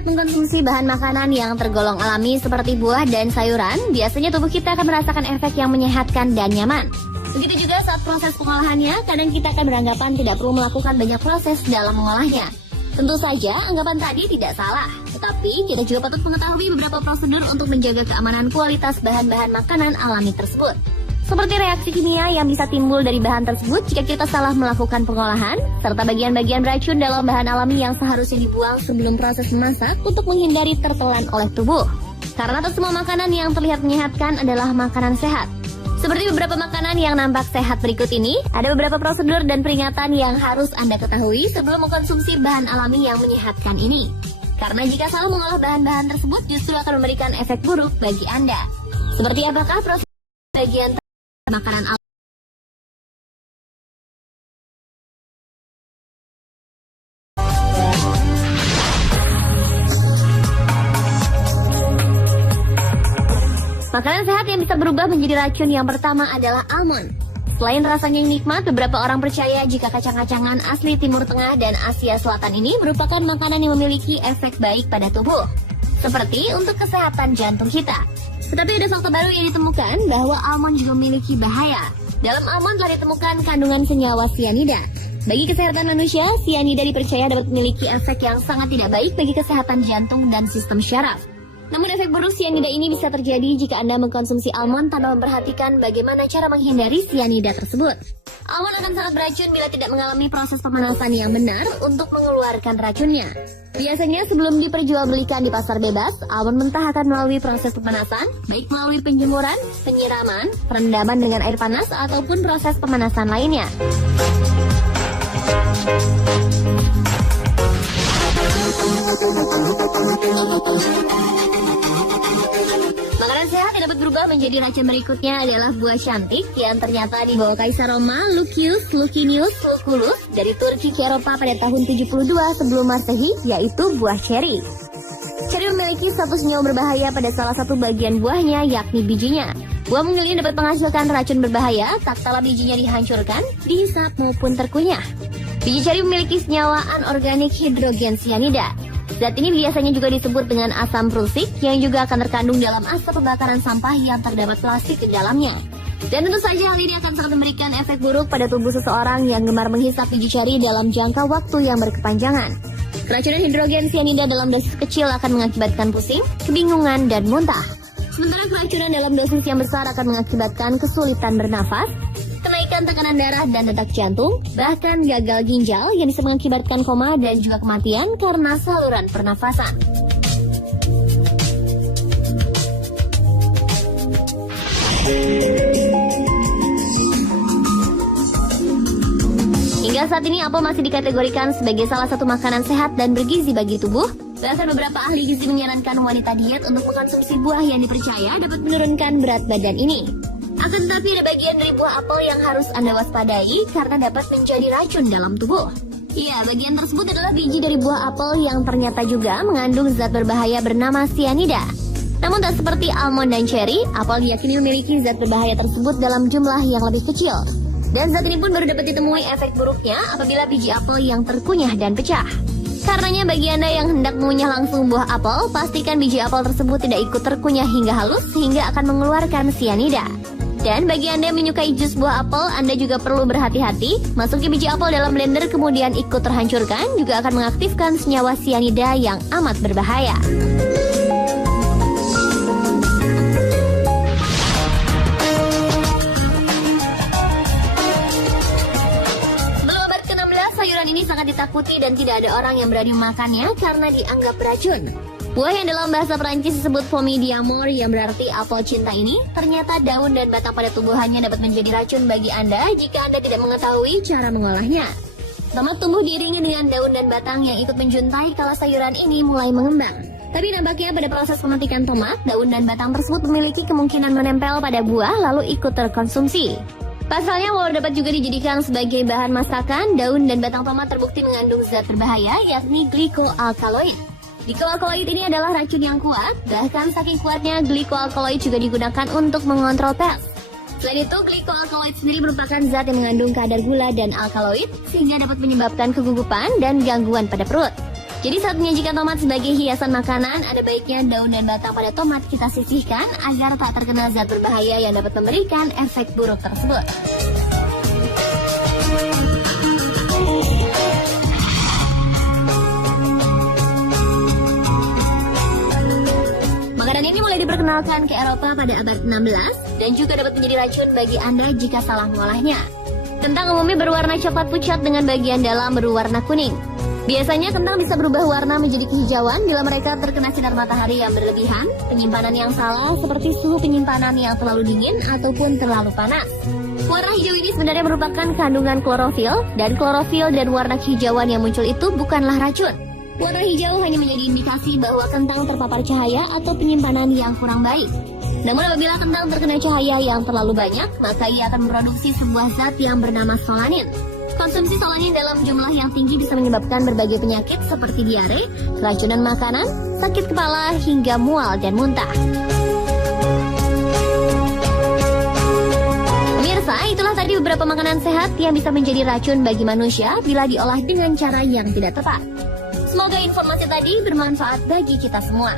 saat mengkonsumsi bahan makanan yang tergolong alami seperti buah dan sayuran, biasanya tubuh kita akan merasakan efek yang menyehatkan dan nyaman. Begitu juga saat proses pengolahannya, kadang kita akan beranggapan tidak perlu melakukan banyak proses dalam mengolahnya. Tentu saja, anggapan tadi tidak salah. Tetapi, kita juga patut mengetahui beberapa prosedur untuk menjaga keamanan kualitas bahan-bahan makanan alami tersebut. Seperti reaksi kimia yang bisa timbul dari bahan tersebut jika kita salah melakukan pengolahan, serta bagian-bagian beracun dalam bahan alami yang seharusnya dibuang sebelum proses memasak untuk menghindari tertelan oleh tubuh. Karena tak semua makanan yang terlihat menyehatkan adalah makanan sehat. Seperti beberapa makanan yang nampak sehat berikut ini, ada beberapa prosedur dan peringatan yang harus Anda ketahui sebelum mengkonsumsi bahan alami yang menyehatkan ini. Karena jika salah mengolah bahan-bahan tersebut justru akan memberikan efek buruk bagi Anda. Seperti apakah proses bagian makanan alami? Makanan sehat yang bisa berubah menjadi racun yang pertama adalah almond. Selain rasanya yang nikmat, beberapa orang percaya jika kacang-kacangan asli Timur Tengah dan Asia Selatan ini merupakan makanan yang memiliki efek baik pada tubuh, seperti untuk kesehatan jantung kita. Tetapi ada fakta baru yang ditemukan bahwa almond juga memiliki bahaya. Dalam almond telah ditemukan kandungan senyawa sianida. Bagi kesehatan manusia, sianida dipercaya dapat memiliki efek yang sangat tidak baik bagi kesehatan jantung dan sistem syaraf. Namun efek buruk sianida ini bisa terjadi jika Anda mengkonsumsi almond tanpa memperhatikan bagaimana cara menghindari sianida tersebut. Almond akan sangat beracun bila tidak mengalami proses pemanasan yang benar untuk mengeluarkan racunnya. Biasanya sebelum diperjualbelikan di pasar bebas, almond mentah akan melalui proses pemanasan, baik melalui penjemuran, penyiraman, perendaman dengan air panas, ataupun proses pemanasan lainnya. Makanan sehat yang dapat berubah menjadi racun berikutnya adalah buah cantik yang ternyata dibawa Kaisar Roma Lucius Licinius Lucullus dari Turki ke Eropa pada tahun 72 sebelum Masehi, yaitu buah ceri. Ceri memiliki status senyawa berbahaya pada salah satu bagian buahnya, yakni bijinya. Buah mungil ini dapat menghasilkan racun berbahaya tak kala bijinya dihancurkan, dihisap maupun terkunyah. Biji ceri memiliki senyawa anorganik hidrogen sianida. Zat ini biasanya juga disebut dengan asam prusik yang juga akan terkandung dalam asap pembakaran sampah yang terdapat plastik di dalamnya. Dan tentu saja hal ini akan sangat memberikan efek buruk pada tubuh seseorang yang gemar menghisap biji ceri dalam jangka waktu yang berkepanjangan. Keracunan hidrogen sianida dalam dosis kecil akan mengakibatkan pusing, kebingungan, dan muntah. Sementara keracunan dalam dosis yang besar akan mengakibatkan kesulitan bernafas, kenaikan tekanan darah dan detak jantung, bahkan gagal ginjal yang bisa mengakibatkan koma dan juga kematian karena saluran pernafasan. Hingga saat ini apel masih dikategorikan sebagai salah satu makanan sehat dan bergizi bagi tubuh. Bahkan beberapa ahli gizi menyarankan wanita diet untuk mengkonsumsi buah yang dipercaya dapat menurunkan berat badan ini. Akan tetapi ada bagian dari buah apel yang harus Anda waspadai karena dapat menjadi racun dalam tubuh. Ya, bagian tersebut adalah biji dari buah apel yang ternyata juga mengandung zat berbahaya bernama sianida. Namun tak seperti almond dan cherry, apel diyakini memiliki zat berbahaya tersebut dalam jumlah yang lebih kecil. Dan zat ini pun baru dapat ditemui efek buruknya apabila biji apel yang terkunyah dan pecah. Karenanya bagi Anda yang hendak mengunyah langsung buah apel, pastikan biji apel tersebut tidak ikut terkunyah hingga halus sehingga akan mengeluarkan sianida. Dan bagi Anda yang menyukai jus buah apel, Anda juga perlu berhati-hati. Masuki biji apel dalam blender kemudian ikut terhancurkan juga akan mengaktifkan senyawa sianida yang amat berbahaya. Belum abad ke-16, sayuran ini sangat ditakuti dan tidak ada orang yang berani memakannya karena dianggap beracun. Buah yang dalam bahasa Perancis disebut pomme d'amour yang berarti apel cinta ini, ternyata daun dan batang pada tumbuhannya dapat menjadi racun bagi Anda jika Anda tidak mengetahui cara mengolahnya. Tomat tumbuh diiringi dengan daun dan batang yang ikut menjuntai kalau sayuran ini mulai mengembang. Tapi nampaknya pada proses pemetikan tomat, daun dan batang tersebut memiliki kemungkinan menempel pada buah lalu ikut terkonsumsi. Pasalnya, walau dapat juga dijadikan sebagai bahan masakan, daun dan batang tomat terbukti mengandung zat berbahaya yakni glycoalkaloid. Glycoalkaloid ini adalah racun yang kuat, bahkan saking kuatnya glycoalkaloid juga digunakan untuk mengontrol pes. Selain itu, glycoalkaloid sendiri merupakan zat yang mengandung kadar gula dan alkaloid, sehingga dapat menyebabkan kegugupan dan gangguan pada perut. Jadi saat menyajikan tomat sebagai hiasan makanan, ada baiknya daun dan batang pada tomat kita sisihkan agar tak terkena zat berbahaya yang dapat memberikan efek buruk tersebut. Makanan ini mulai diperkenalkan ke Eropa pada abad 16 dan juga dapat menjadi racun bagi Anda jika salah mengolahnya. Kentang umumnya berwarna coklat pucat dengan bagian dalam berwarna kuning. Biasanya kentang bisa berubah warna menjadi kehijauan bila mereka terkena sinar matahari yang berlebihan, penyimpanan yang salah seperti suhu penyimpanan yang terlalu dingin ataupun terlalu panas. Warna hijau ini sebenarnya merupakan kandungan klorofil, dan klorofil dan warna kehijauan yang muncul itu bukanlah racun. Warna hijau hanya menjadi indikasi bahwa kentang terpapar cahaya atau penyimpanan yang kurang baik. Namun apabila kentang terkena cahaya yang terlalu banyak, maka ia akan memproduksi sebuah zat yang bernama solanin. Konsumsi solanin dalam jumlah yang tinggi bisa menyebabkan berbagai penyakit seperti diare, keracunan makanan, sakit kepala, hingga mual dan muntah. Pemirsa, itulah tadi beberapa makanan sehat yang bisa menjadi racun bagi manusia bila diolah dengan cara yang tidak tepat. Semoga informasi tadi bermanfaat bagi kita semua.